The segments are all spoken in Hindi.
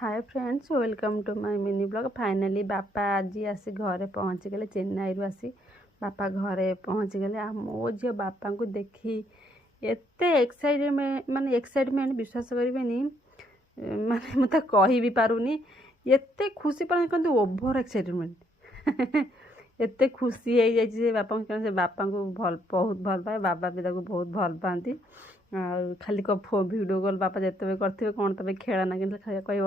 Hi friends, welcome to my mini blog. Finally Bappa आज आसी घरे पहुँची गले। चेन्नई रु आसी बापा घरे पहुँची गले। आ मो झील बापा को देखी एते एक्साइटमेंट माने एक्साइटमेंट विश्वास करेनि माने मत कहि भी पारुनी। एते खुशी पर कहते ओभर एक्साइटमेंट एते खुशी हो जाए बापा से बापा को भल बहुत भल पाए। बाबा भी बहुत भल पाती। खाली भिडियो कॉल बापा जिते करते कौन तुम खेलना कि कह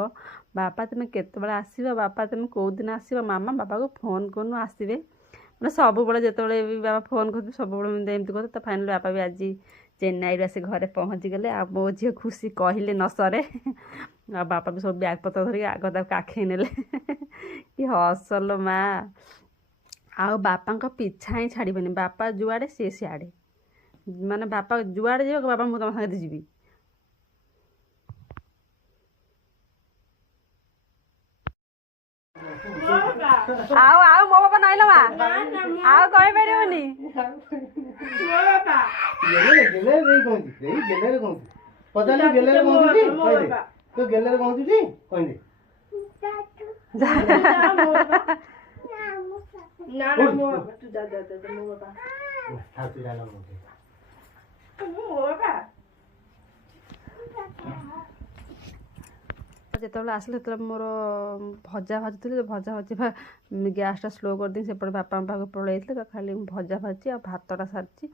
बापा तुम केत आस बापा तुम कौ दिन आस मामा बापा को फोन करूँ आसवे मैं सब जिते भी बाबा फोन कर सब एमती कहते। तो फाइनाल बापा भी आज चेन्नई रू आसी घरे पहुँची गले। आ मो झी खुशी कहले न सरे। आ बापा भी सब बैग पत्र धरिक आग काखे ने कि हसल माँ आ बापा पिछा ही छाड़बनी। बापा जुआड़े सी सियाड़े माने बापा जुआड़े जाए बापा मुझे तुम साथ जी आओ आओ मो बापा नाइलो मा आओ कहि परिबनी मो बापा गेले गेले नहीं कहती देई गेले रे कहती पता नहीं गेले रे कहती कहि दे तो गेले रे कहती जी कहि दे ना मो बापा तू जा मो बापा थाती डाला मो बापा जिते आसले तो मोर भजा भाजुली भजा भाजी गैसटा स्लो कर दी सेपटे बापा पाक पलि तो खाली भजा भाजी आ भातटा सारी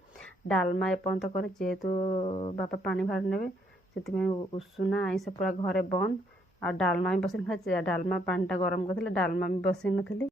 डालमा एपर्यंत करे जेहेतु बापा पानी भार ने से उषुना आईस पूरा घरे बंद आ डालमा भी बसई डालमा पानीटा गरम करते डालमा भी बसई नी।